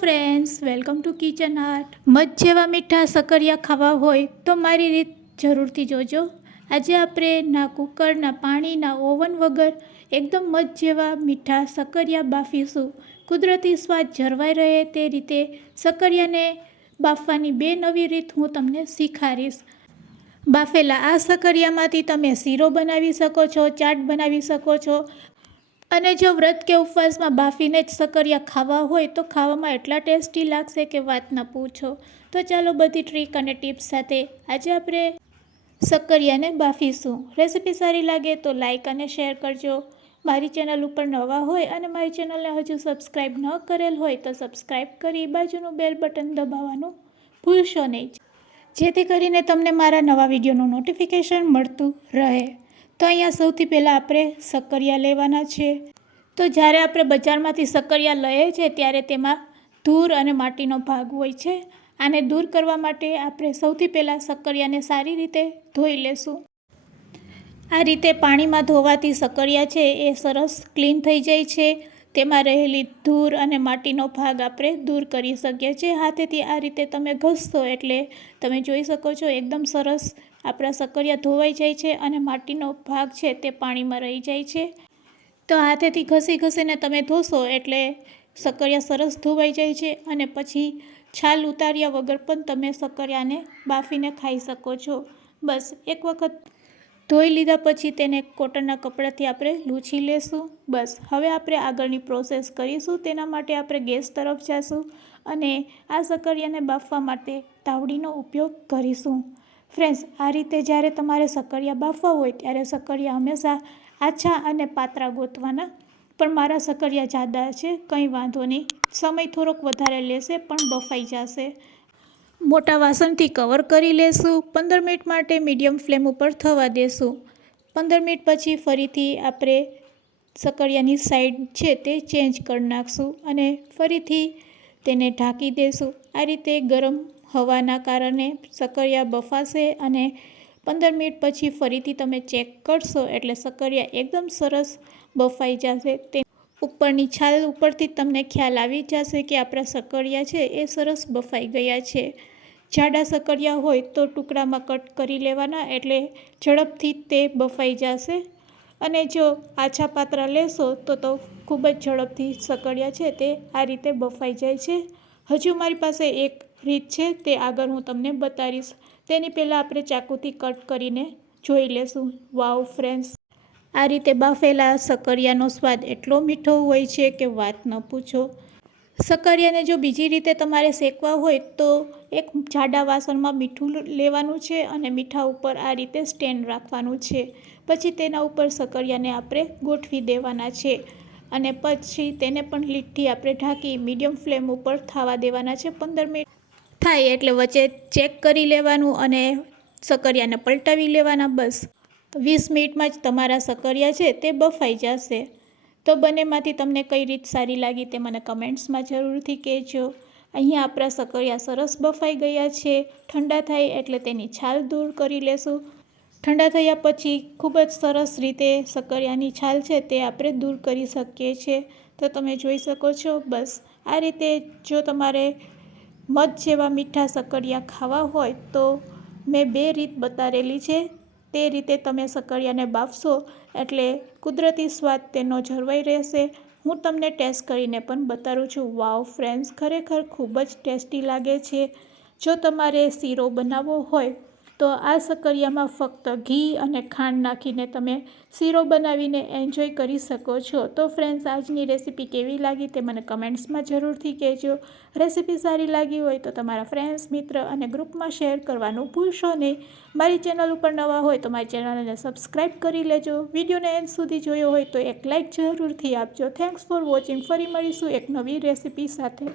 Friends, welcome to kitchen art. મધ જેવા મીઠા સકરિયા ખાવા હોય તો મારી રીત જરૂરથી જોજો. આજે આપણે ના કુકર, ના પાણી, ના ઓવન વગર એકદમ મધ જેવા મીઠા સકરિયા બાફીશું. કુદરતી સ્વાદ જળવાઈ રહે તે રીતે સકરિયાને બાફવાની બે નવી રીત હું તમને શીખવાડીશ. બાફેલા આ સકરિયામાંથી તમે શીરો બનાવી શકો છો, ચાટ બનાવી શકો છો. અને જો વ્રત કે ઉપવાસમાં બાફીને જ સકરિયા ખાવા હોય તો ખાવામાં એટલા ટેસ્ટી લાગશે કે વાત ન પૂછો. તો ચાલો બધી ટ્રીક અને ટિપ્સ સાથે આજે આપણે સકરિયાને બાફીશું. રેસીપી સારી લાગે તો લાઇક અને શેર કરજો. મારી ચેનલ ઉપર નવા હોય અને મારી ચેનલને હજુ સબસ્ક્રાઈબ ન કરેલ હોય તો સબસ્ક્રાઈબ કરી બાજુનું બેલ બટન દબાવવાનું ભૂલશો નહીં, જેથી કરીને તમને મારા નવા વિડીયોનું નોટિફિકેશન મળતું રહે. તો અહીંયા સૌથી પહેલાં આપણે સકરિયા લેવાના છે. તો જ્યારે આપણે બજારમાંથી સકરિયા લઈએ છીએ ત્યારે તેમાં ધૂળ અને માટીનો ભાગ હોય છે. આને દૂર કરવા માટે આપણે સૌથી પહેલાં સકરિયાને સારી રીતે ધોઈ લેશું. આ રીતે પાણીમાં ધોવાથી સકરિયા છે એ સરસ ક્લીન થઈ જાય છે. તેમાં રહેલી ધૂળ અને માટીનો ભાગ આપણે દૂર કરી શકીએ છીએ. હાથેથી આ રીતે તમે ઘસશો એટલે તમે જોઈ શકો છો એકદમ સરસ આપણા સકરિયા ધોવાઈ જાય છે અને માટીનો ભાગ છે તે પાણીમાં રહી જાય છે. તો હાથેથી ઘસી ઘસીને તમે ધોશો એટલે સકરિયા સરસ ધોવાઈ જાય છે અને પછી છાલ ઉતાર્યા વગર પણ તમે સકરિયાને બાફીને ખાઈ શકો છો. બસ એક વખત ધોઈ લીધા પછી તેને કોટનના કપડાથી આપણે લૂછી લેશું. બસ હવે આપણે આગળની પ્રોસેસ કરીશું. તેના માટે આપણે ગેસ તરફ જઈશું અને આ સકરિયાને બાફવા માટે તાવડીનો ઉપયોગ કરીશું. ફ્રેન્ડ્સ, આ રીતે જ્યારે તમારે સકરિયા બાફવા હોય ત્યારે સકરિયા હંમેશા આછા અને પાતળા ગોતવાના. પણ મારા સકરિયા જાડા છે, કંઈ વાંધો નહીં, સમય થોડોક વધારે લેશે પણ બફાઈ જશે. મોટા વાસણથી કવર કરી લેશું. 15 મિનિટ માટે મીડિયમ ફ્લેમ ઉપર થવા દેશું. 15 મિનિટ પછી ફરીથી આપણે સકરિયાની સાઈડ છે તે ચેન્જ કરી નાખશું અને ફરીથી તેને ઢાંકી દેશું. આ રીતે ગરમ હવાના કારણે સકરિયા બફાશે અને 15 મિનિટ પછી ફરીથી તમે ચેક કરશો એટલે સકરિયા એકદમ સરસ બફાઈ જશે. તે ઉપરની છાલ ઉપરથી તમને ખ્યાલ આવી જશે કે આપણા સકરિયા છે એ સરસ બફાઈ ગયા છે. જાડા સકરિયા હોય તો ટુકડામાં કટ કરી લેવાના એટલે ઝડપથી તે બફાઈ જશે. અને જો આછા પાતળા લેશો તો ખૂબ જ ઝડપથી સકરિયા છે તે આ રીતે બફાઈ જાય છે. હજુ મારી પાસે એક રીત છે તે આગળ હું તમને બતાવીશ. તેની પહેલાં આપણે ચાકુથી કટ કરીને જોઈ લેશું. વાવ ફ્રેન્ડ્સ, આ રીતે બાફેલા સકરિયાનો સ્વાદ એટલો મીઠો હોય છે કે વાત ન પૂછો. સકરિયાને જો બીજી રીતે તમારે શેકવા હોય તો એક જાડા વાસણમાં મીઠું લેવાનું છે અને મીઠા ઉપર આ રીતે સ્ટેન્ડ રાખવાનું છે. પછી તેના ઉપર સકરિયાને આપણે ગોઠવી દેવાના છે અને પછી તેને પણ લીડથી આપણે ઢાંકી મીડિયમ ફ્લેમ ઉપર થવા દેવાના છે. 15 મિનિટ થાય એટલે વચ્ચે ચેક કરી લેવાનું અને સકરિયાને પલટાવી લેવાના. બસ 20 મિનિટમાં જ તમારા સકરિયા છે તે બફાઈ જશે. તો બંનેમાંથી તમને કઈ રીત સારી લાગી તે મને કમેન્ટ્સમાં જરૂરથી કહેજો. અહીંયા આપણા સકરિયા સરસ બફાઈ ગયા છે. ઠંડા થાય એટલે તેની છાલ દૂર કરી લેશું. ઠંડા થયા પછી ખૂબ જ સરસ રીતે સકરિયાની છાલ છે તે આપણે દૂર કરી શકીએ છીએ. તો તમે જોઈ શકો છો. બસ આ રીતે જો તમારે મધ જેવા મીઠા સકરિયા ખાવા હોય તો મેં બે રીત બતાવેલી છે. તે રીતે તમે સકરિયાને બાફશો એટલે કુદરતી સ્વાદ તેનો જળવાઈ રહેશે. હું તમને ટેસ્ટ કરીને પણ બતાવું છું. વાવ ફ્રેન્ડ્સ, ખરેખર ખૂબ જ ટેસ્ટી લાગે છે. જો તમારે શીરો બનાવવો હોય તો આ સકરિયામાં ફક્ત ઘી અને ખાંડ નાખીને તમે શીરો બનાવીને એન્જોય કરી શકો છો. તો ફ્રેન્ડ્સ, આજની રેસીપી કેવી લાગી તે મને કમેન્ટ્સમાં જરૂરથી કહેજો. રેસીપી સારી લાગી હોય તો તમારા ફ્રેન્ડ્સ, મિત્ર અને ગ્રુપમાં શેર કરવાનું ભૂલશો નહીં. મારી ચેનલ ઉપર નવા હોય તો મારી ચેનલને સબસ્ક્રાઈબ કરી લેજો. વિડીયોને એન્ડ સુધી જોયો હોય તો એક લાઇક જરૂરથી આપજો. Thanks for watching. ફરી મળીશું એક નવી રેસીપી સાથે.